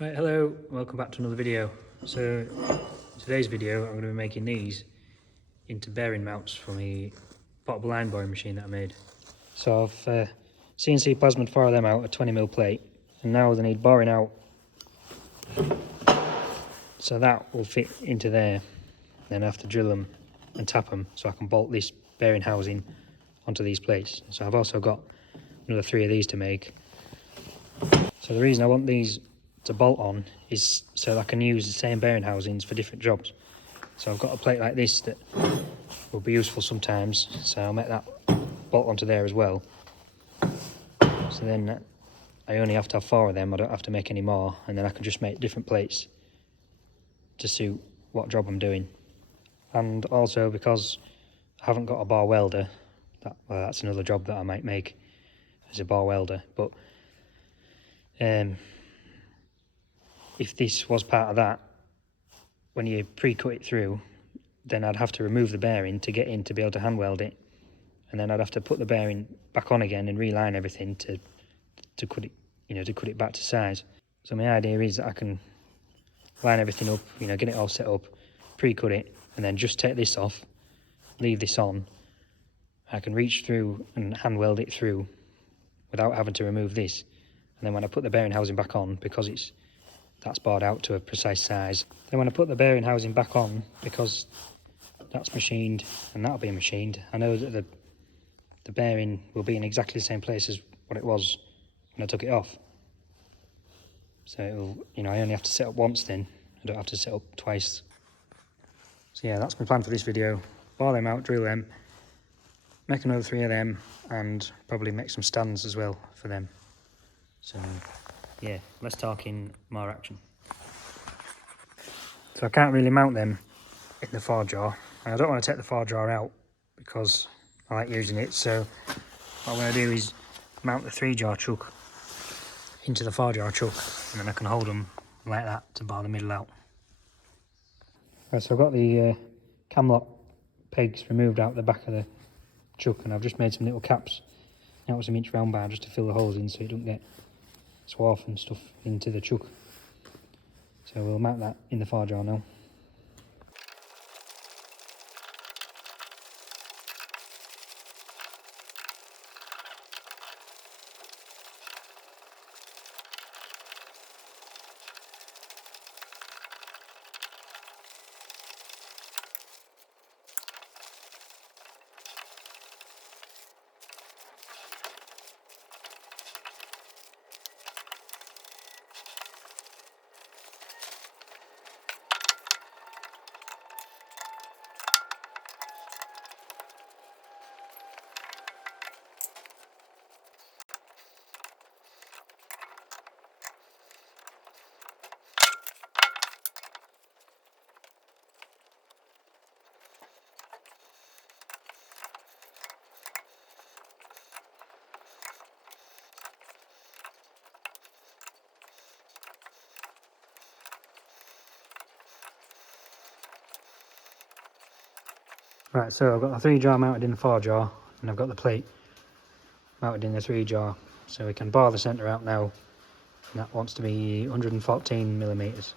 Right, hello, welcome back to another video. So, in today's video I'm going to be making these into bearing mounts for my portable line boring machine that I made. So I've CNC plasmid 4 of them out, a 20mm plate, and now they need boring out so that will fit into there. Then I have to drill them and tap them so I can bolt this bearing housing onto these plates. So I've also got another 3 of these to make. So the reason I want these to bolt on is so that I can use the same bearing housings for different jobs. So I've got a plate like this that will be useful sometimes, so I'll make that bolt onto there as well. So then I only have to have 4 of them, I don't have to make any more, and then I can just make different plates to suit what job I'm doing. And also because I haven't got a bar welder, that's another job that I might make as a bar welder, but if this was part of that, when you pre-cut it through, then I'd have to remove the bearing to get in to be able to hand weld it, and then I'd have to put the bearing back on again and reline everything to cut it, to cut it back to size. So my idea is that I can line everything up, get it all set up, pre-cut it, and then just take this off, leave this on. I can reach through and hand weld it through without having to remove this. And then when I put the bearing housing back on, because that's barred out to a precise size, then when I put the bearing housing back on, because that's machined and that'll be machined, I know that the bearing will be in exactly the same place as what it was when I took it off. So it'll, I only have to set up once then, I don't have to set up twice. So yeah, that's my plan for this video. Bar them out, drill them, make another 3 of them, and probably make some stands as well for them. So yeah, let's talk in more action. So I can't really mount them in the 4-jaw, and I don't want to take the 4-jaw out because I like using it. So what I'm going to do is mount the 3-jaw chuck into the 4-jaw chuck, and then I can hold them like that to bar the middle out. Right, so I've got the cam lock pegs removed out the back of the chuck, and I've just made some little caps out with some inch round bar just to fill the holes in so it don't get swarf and stuff into the chuck. So we'll mount that in the 4-jaw now. Right, so I've got the 3-jaw mounted in the 4-jaw, and I've got the plate mounted in the 3-jaw. So we can bar the centre out now, and that wants to be 114mm.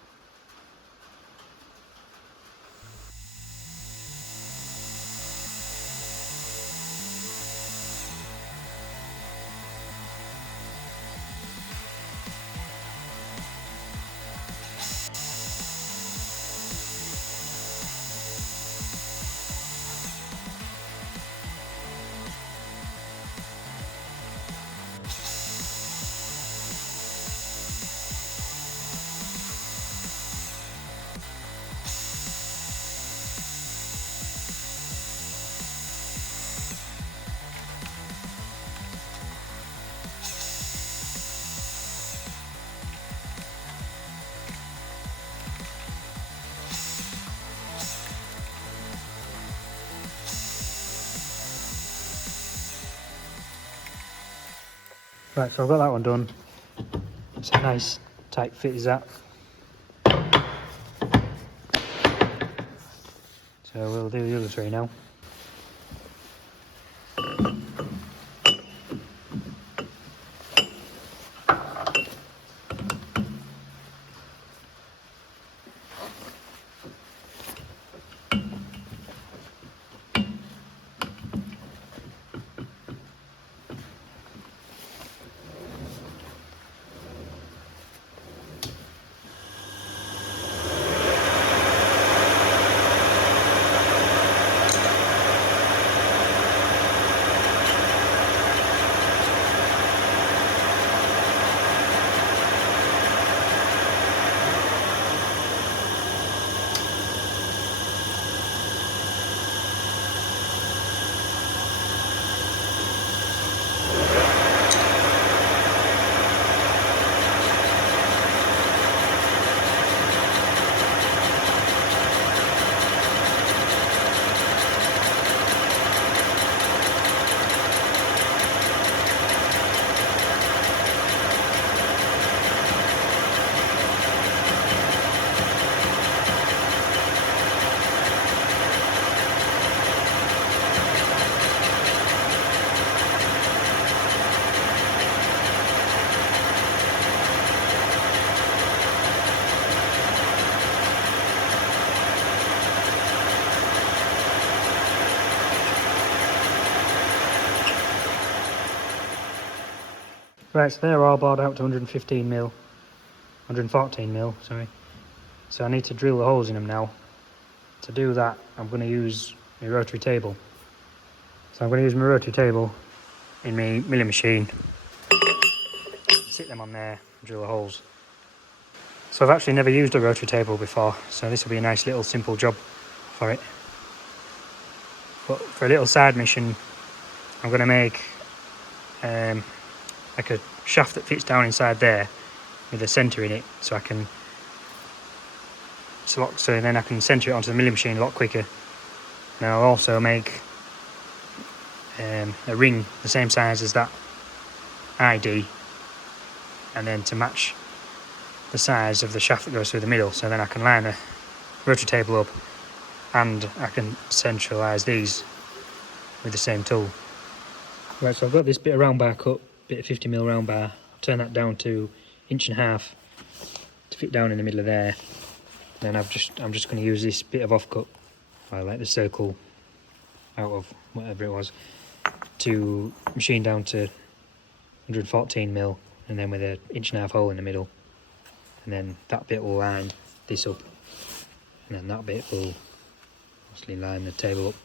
Right, so I've got that one done. It's a nice tight fit is that. So we'll do the other 3 now. Right, so they're all bored out to 115 mil, 114 mil, sorry. So I need to drill the holes in them now. To do that, I'm going to use my rotary table. So I'm going to use my rotary table in my milling machine, sit them on there and drill the holes. So I've actually never used a rotary table before, so this will be a nice little simple job for it. But for a little side mission, I'm going to make like a shaft that fits down inside there with a centre in it, so I can so then I can centre it onto the milling machine a lot quicker. And I'll also make a ring the same size as that ID, and then to match the size of the shaft that goes through the middle, so then I can line the rotary table up and I can centralise these with the same tool. Right, so I've got this bit of round bar cut, bit of 50mm round bar. I'll turn that down to 1.5 inches to fit down in the middle of there. Then I'm just going to use this bit of offcut, like the circle out of whatever it was, to machine down to 114mm, and then with a 1.5 inch hole in the middle, and then that bit will line this up, and then that bit will obviously line the table up.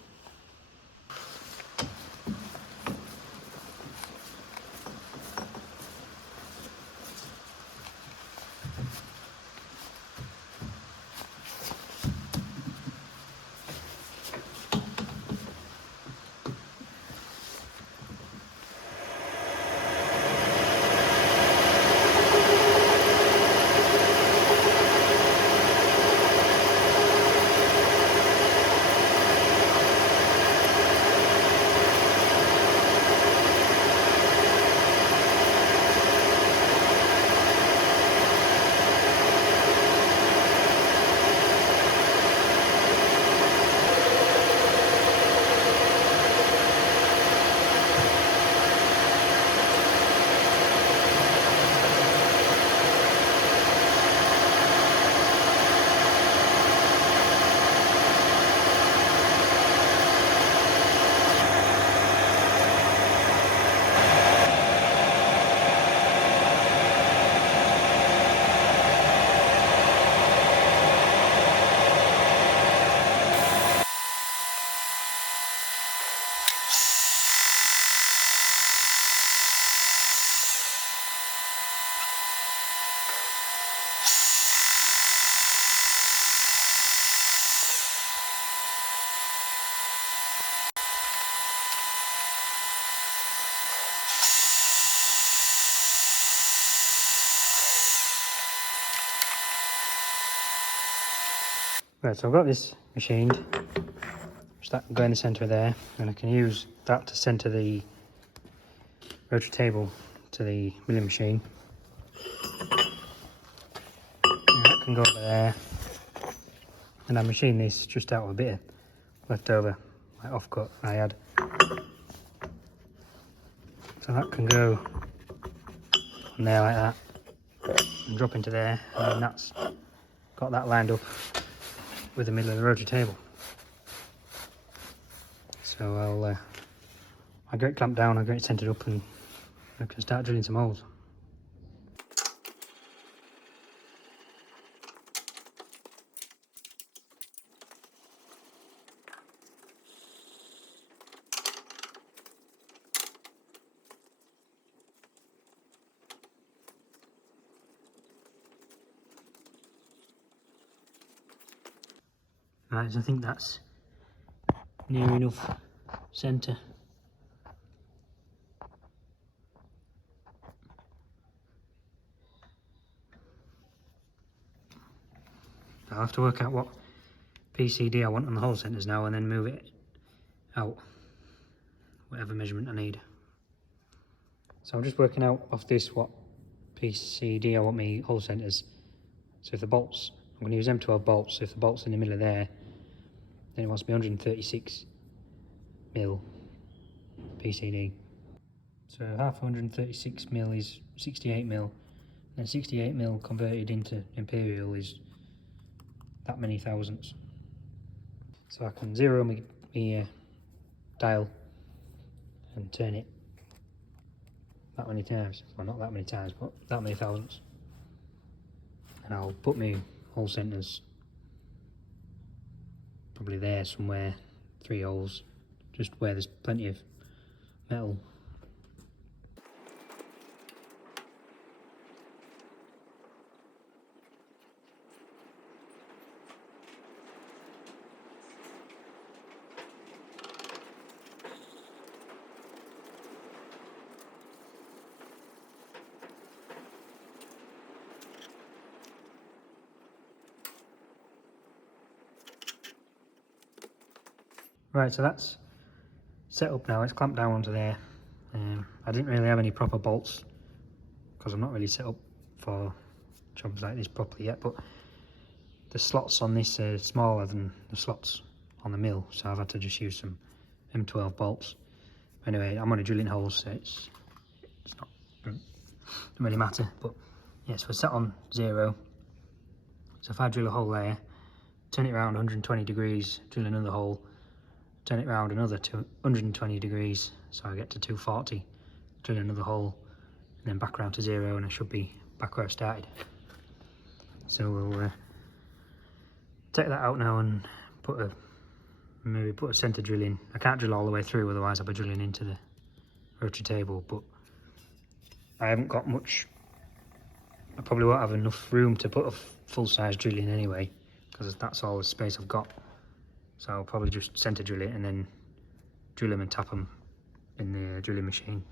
Right, so I've got this machined, just that go in the centre there, and I can use that to centre the rotary table to the milling machine. And that can go over there, and I machine this just out of a bit of leftover, like offcut I had. So that can go on there like that, and drop into there, and then that's got that lined up with the middle of the rotary table. So I'll get it clamped down, I'll get it centred up, and I can start drilling some holes. Right, so I think that's near enough centre. I'll have to work out what PCD I want on the hole centres now, and then move it out, whatever measurement I need. So I'm just working out off this what PCD I want my hole centres. So if the bolts, I'm going to use M12 bolts, so if the bolt's in the middle of there, then it wants to be 136mm PCD. So half 136mm is 68mm, and 68mm converted into imperial is that many thousandths. So I can zero my dial and turn it that many times. Well, not that many times, but that many thousands. And I'll put my hole centres probably there somewhere, 3 holes, just where there's plenty of metal. Right, so that's set up now, it's clamped down onto there. I didn't really have any proper bolts because I'm not really set up for jobs like this properly yet, but the slots on this are smaller than the slots on the mill, so I've had to just use some M12 bolts. Anyway, I'm on a drilling hole, so it's not, doesn't really matter, but yes, we're set on 0. So if I drill a hole there, turn it around 120 degrees, drill another hole, turn it around another 120 degrees, so I get to 240, drill another hole, and then back around to 0, and I should be back where I started. So we'll take that out now and maybe put a centre drill in. I can't drill all the way through, otherwise I'll be drilling into the rotary table, but I haven't got much. I probably won't have enough room to put a full-size drill in anyway, because that's all the space I've got. So I'll probably just centre drill it and then drill them and tap them in the drilling machine.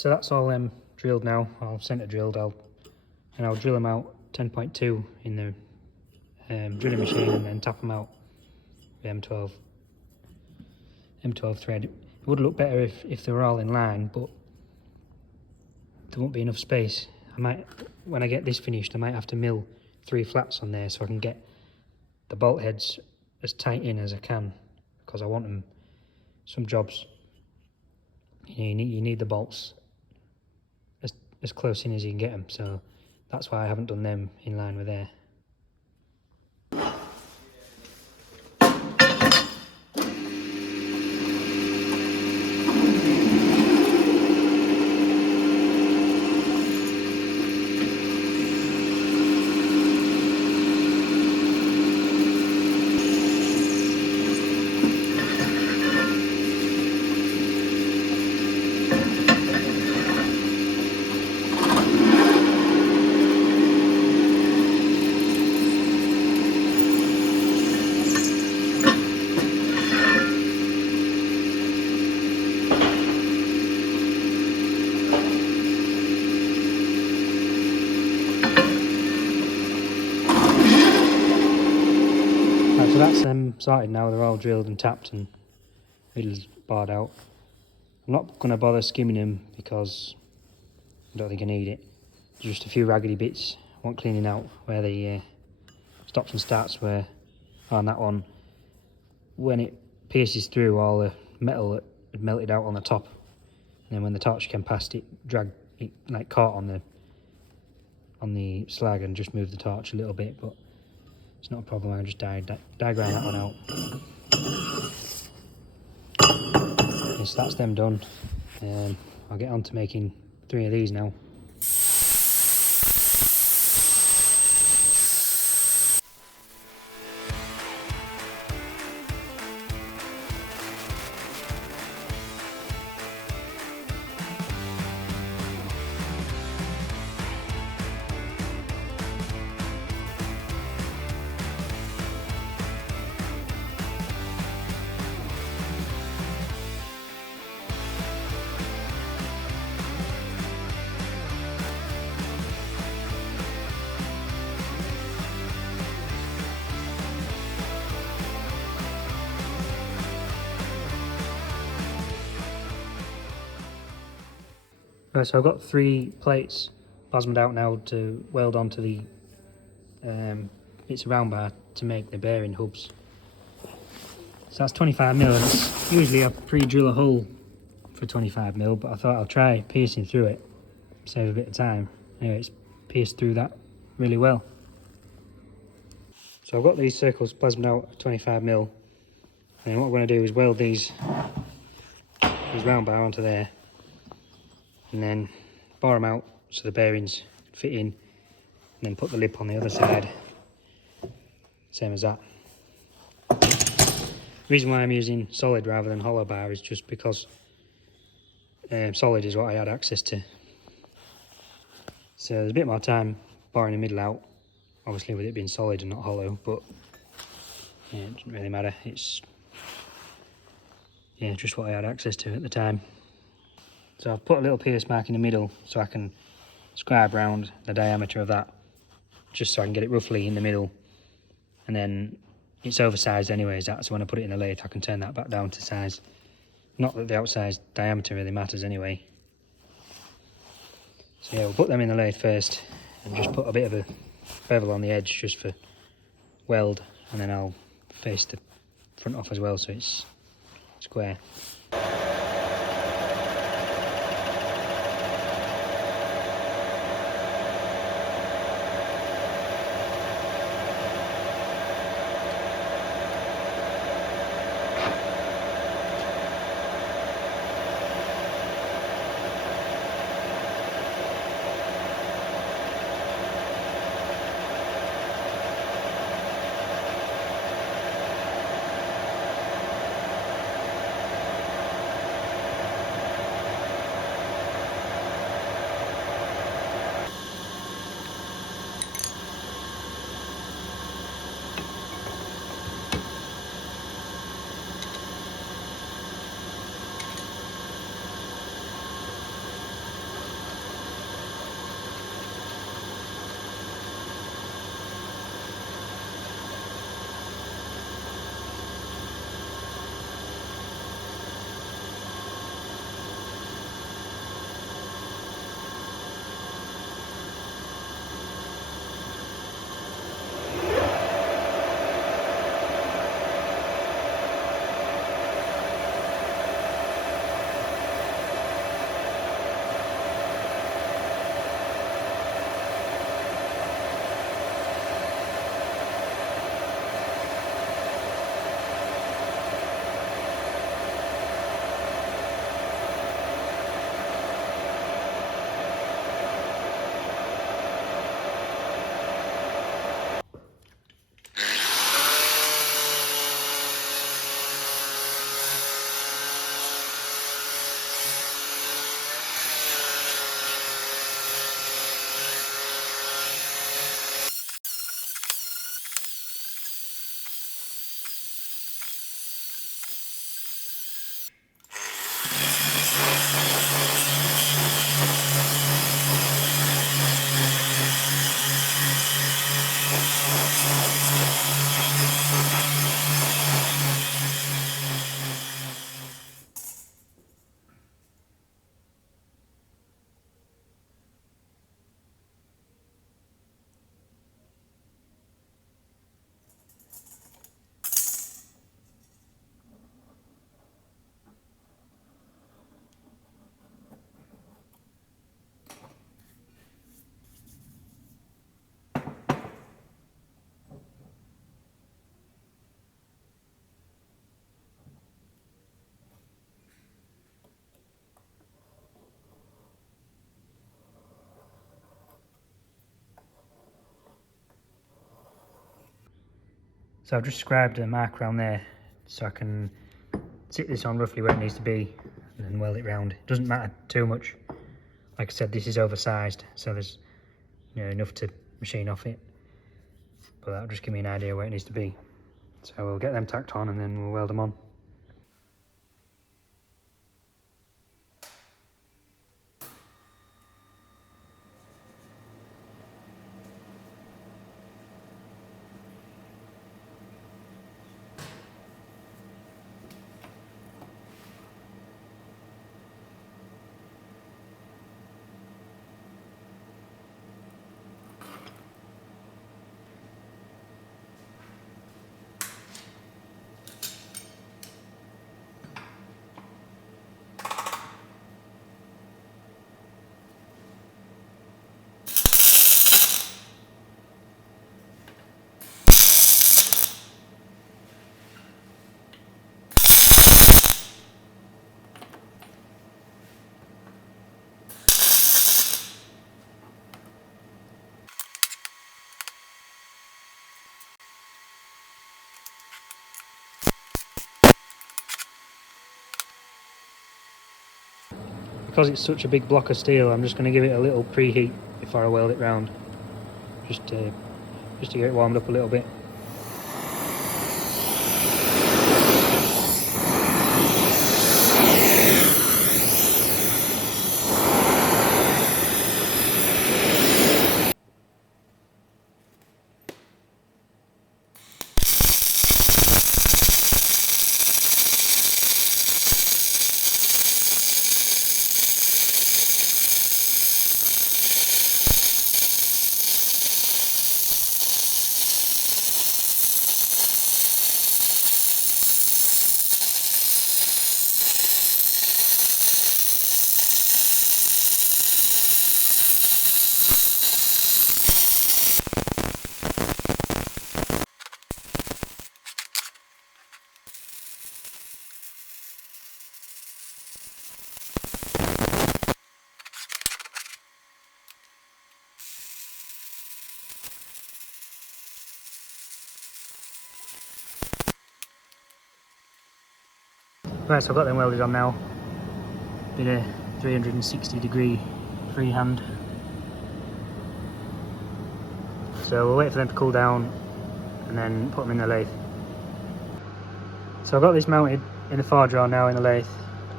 So that's all drilled now. I'll centre drilled. I'll drill them out 10.2 in the drilling machine and then tap them out with M12 thread. It would look better if they were all in line, but there won't be enough space. When I get this finished, I might have to mill 3 flats on there so I can get the bolt heads as tight in as I can, because I want them. Some jobs, you need the bolts as close in as you can get them, so that's why I haven't done them in line with there. So that's sorted now. They're all drilled and tapped and middle's barred out. I'm not going to bother skimming them because I don't think I need it. Just a few raggedy bits I want cleaning out where the stops and starts were on that one. When it pierces through, all the metal had melted out on the top, and then when the torch came past, it like caught on the slag and just moved the torch a little bit, but it's not a problem. I just diagram that one out. Yes, that's them done. I'll get on to making 3 of these now. Right, so I've got 3 plates plasmed out now to weld onto the bits of round bar to make the bearing hubs. So that's 25mm, and usually I pre-drill a hole for 25mm, but I thought I'll try piercing through it, save a bit of time. Anyway, it's pierced through that really well. So I've got these circles plasmed out at 25mm, and what I'm going to do is weld these round bar onto there, and then bar them out so the bearings fit in, and then put the lip on the other side, same as that. The reason why I'm using solid rather than hollow bar is just because solid is what I had access to. So there's a bit more time barring the middle out, obviously with it being solid and not hollow, but yeah, it doesn't really matter. It's just what I had access to at the time. So I've put a little pierce mark in the middle so I can scribe round the diameter of that, just so I can get it roughly in the middle, and then it's oversized anyways, that, so when I put it in the lathe I can turn that back down to size. Not that the outside diameter really matters anyway. So yeah, we'll put them in the lathe first and just put a bit of a bevel on the edge just for weld, and then I'll face the front off as well so it's square. So I've just scribed a mark around there so I can sit this on roughly where it needs to be and then weld it round. It doesn't matter too much. Like I said, this is oversized, so there's enough to machine off it. But that'll just give me an idea where it needs to be. So we'll get them tacked on and then we'll weld them on. Because it's such a big block of steel, I'm just going to give it a little preheat before I weld it round, just to get it warmed up a little bit. Right, so I've got them welded on now. Did a 360-degree freehand. So we'll wait for them to cool down and then put them in the lathe. So I've got this mounted in the far drawer now in the lathe.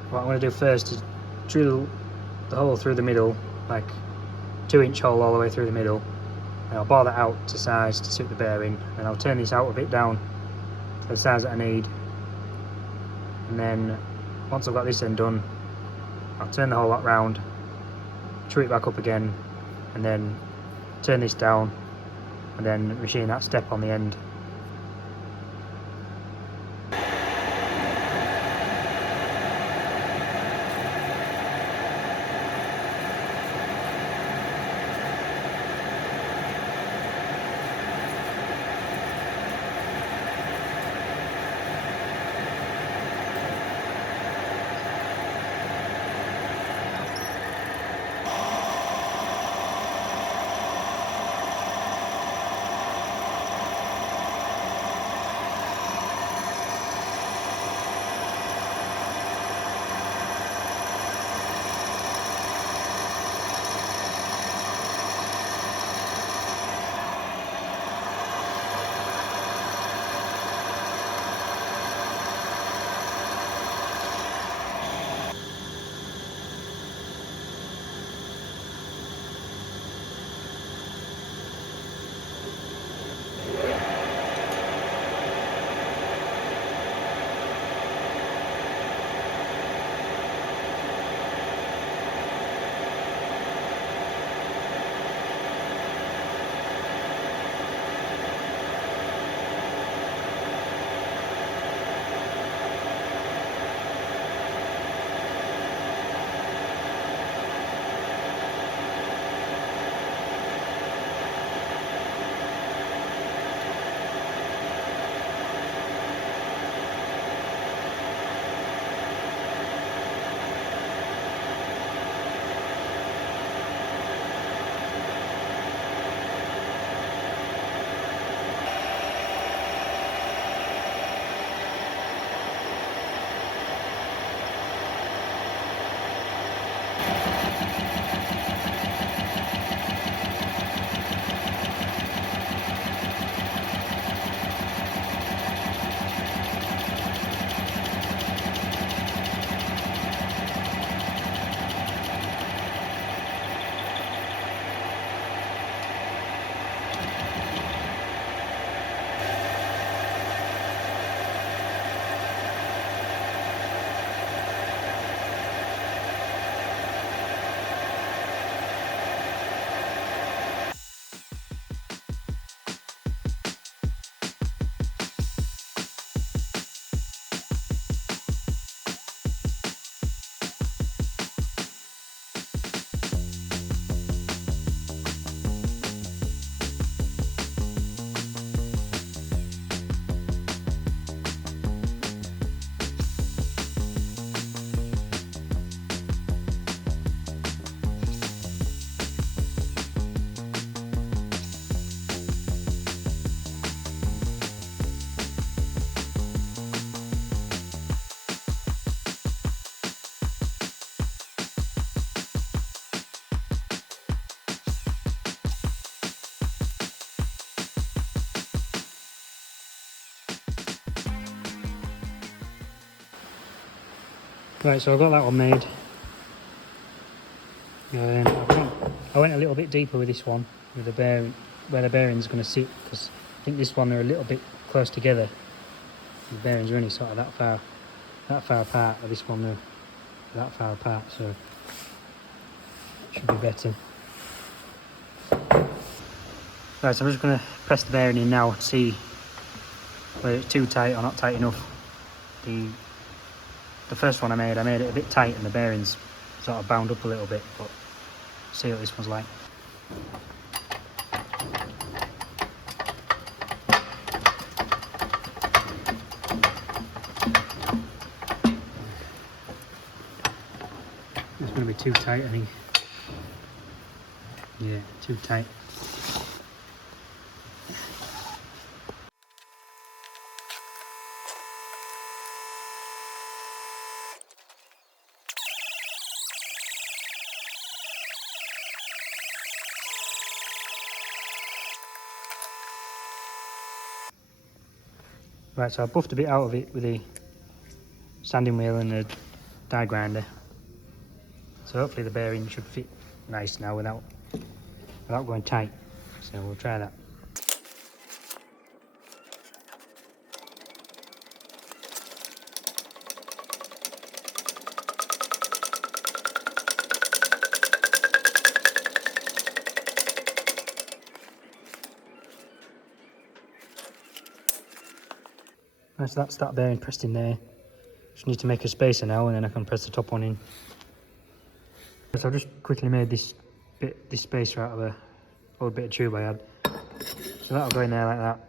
What I'm going to do first is drill the hole through the middle, like 2-inch hole all the way through the middle. And I'll bar that out to size to suit the bearing. And I'll turn this out a bit down to the size that I need. And then once I've got this end done, I'll turn the whole lot round, screw it back up again, and then turn this down, and then machine that step on the end. Right, so I got that one made. I went a little bit deeper with this one, with the bearing, where the bearing's going to sit, because I think this one they're a little bit close together. The bearings are only sort of that far apart, or this one they're that far apart, so it should be better. Right, so I'm just going to press the bearing in now to see whether it's too tight or not tight enough. The first one I made it a bit tight and the bearings sort of bound up a little bit, but see what this one's like. It's going to be too tight, I think. Yeah, too tight. Right, so I buffed a bit out of it with the sanding wheel and the die grinder. So hopefully the bearing should fit nice now without going tight. So we'll try that. Right, so that's that bearing pressed in there. Just need to make a spacer now and then I can press the top one in. So I've just quickly made this spacer out of a old bit of tube I had. So that'll go in there like that.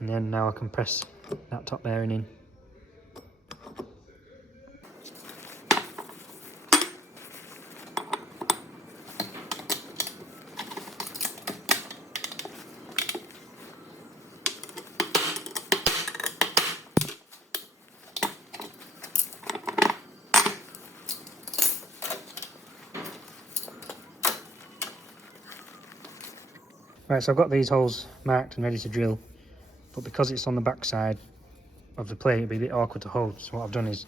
And then now I can press that top bearing in. Right, so I've got these holes marked and ready to drill, but because it's on the back side of the plate, it'd be a bit awkward to hold. So what I've done is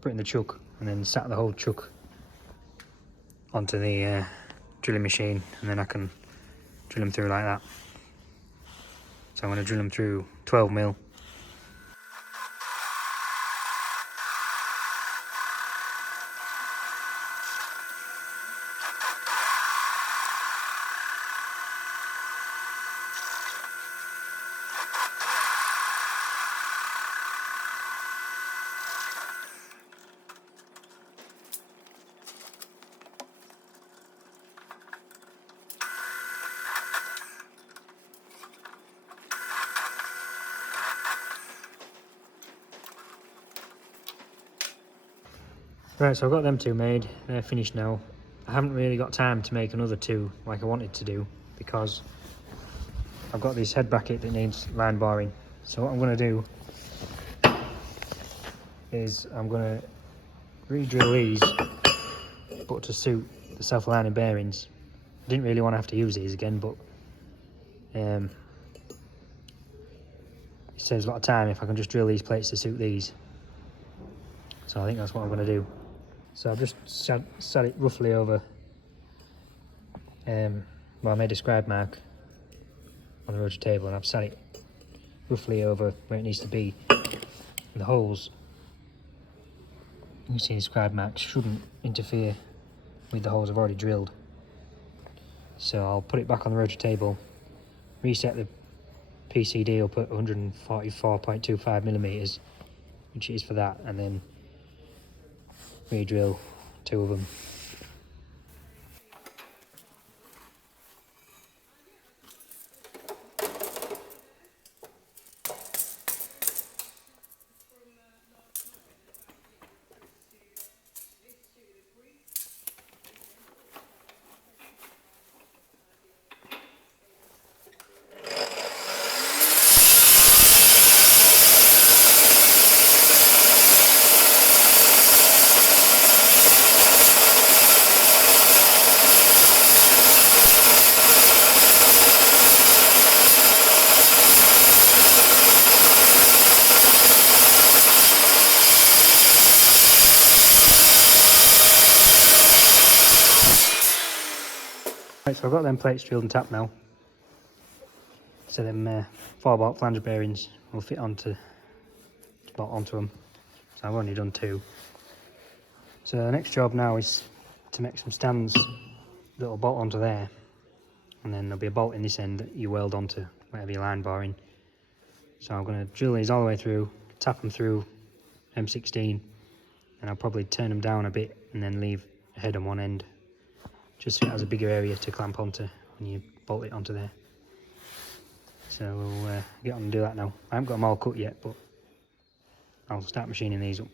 put in the chuck and then sat the whole chuck onto the drilling machine, and then I can drill them through like that. So I'm going to drill them through 12mm. Right, so I've got them two made, they're finished now. I haven't really got time to make another two like I wanted to do because I've got this head bracket that needs line boring. So what I'm going to do is I'm going to re-drill these, but to suit the self-aligning bearings. I didn't really want to have to use these again, but it saves a lot of time if I can just drill these plates to suit these. So I think that's what I'm going to do. So I've just sat it roughly over, well, I made a scribe mark on the rotary table and I've sat it roughly over where it needs to be. And the holes, you can see the scribe marks shouldn't interfere with the holes I've already drilled. So I'll put it back on the rotary table, reset the PCD up at 144.25mm, which it is for that, and then re-drill two of them. Right, so I've got them plates drilled and tapped now. So them 4-bolt flange bearings will fit onto them. So I've only done 2. So the next job now is to make some stands that will bolt onto there, and then there'll be a bolt in this end that you weld onto whatever your line bar in. So I'm going to drill these all the way through, tap them through M16, and I'll probably turn them down a bit and then leave a head on one end, just so it has a bigger area to clamp onto when you bolt it onto there. So we'll get on and do that now. I haven't got them all cut yet, but I'll start machining these up.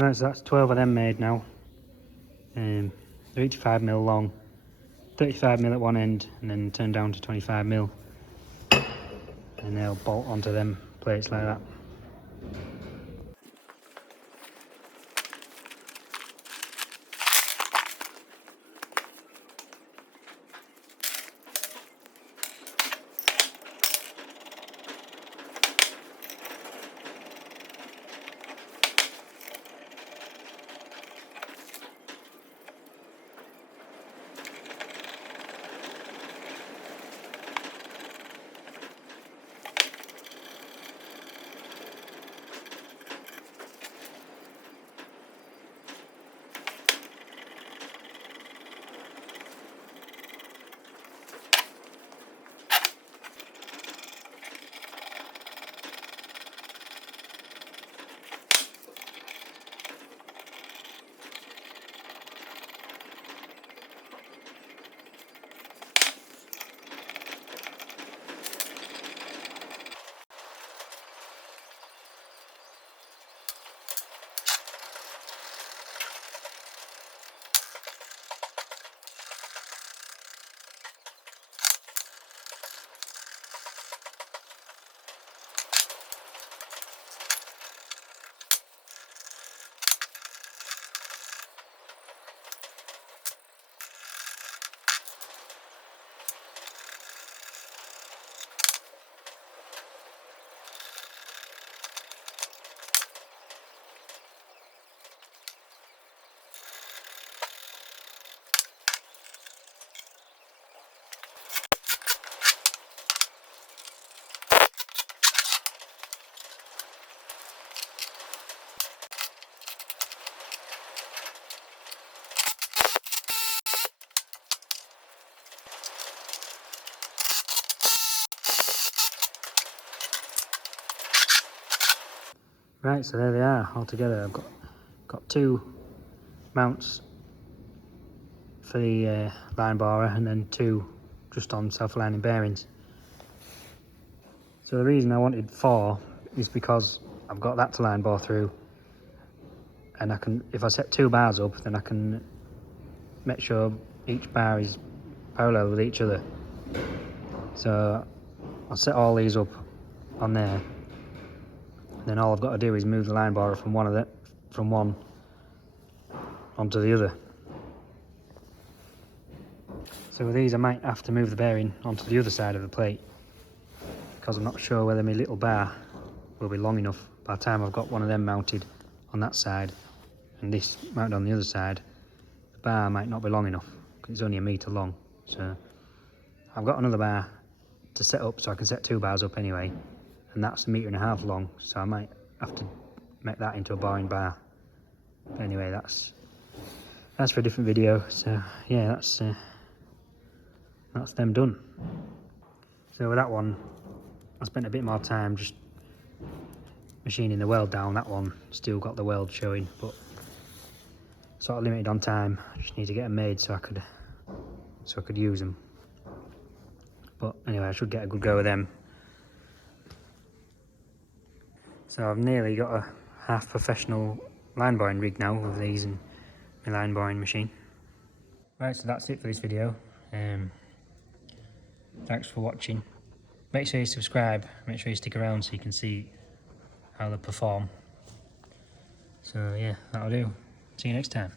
Right, so that's 12 of them made now. They're each 5mm long, 35mm at one end, and then turned down to 25mm. And they'll bolt onto them plates like that. Right, so there they are all together. I've got 2 mounts for the line borer and then 2 just on self-aligning bearings. So the reason I wanted 4 is because I've got that to line bore through, and I can, if I set 2 bars up, then I can make sure each bar is parallel with each other. So I'll set all these up on there, then all I've got to do is move the line borer from one onto the other. So with these I might have to move the bearing onto the other side of the plate, because I'm not sure whether my little bar will be long enough. By the time I've got one of them mounted on that side and this mounted on the other side, the bar might not be long enough because it's only 1 metre long. So I've got another bar to set up, so I can set 2 bars up anyway, and that's 1.5 metres long, so I might have to make that into a boring bar. But anyway, that's for a different video. So yeah, that's them done. So with that one, I spent a bit more time just machining the weld down. That one still got the weld showing, but sort of limited on time. I just need to get them made so I could use them. But anyway, I should get a good go with them. So I've nearly got a half professional line boring rig now with these and my line boring machine. Right, so that's it for this video. Thanks for watching. Make sure you subscribe, make sure you stick around so you can see how they perform. So yeah, that'll do. See you next time.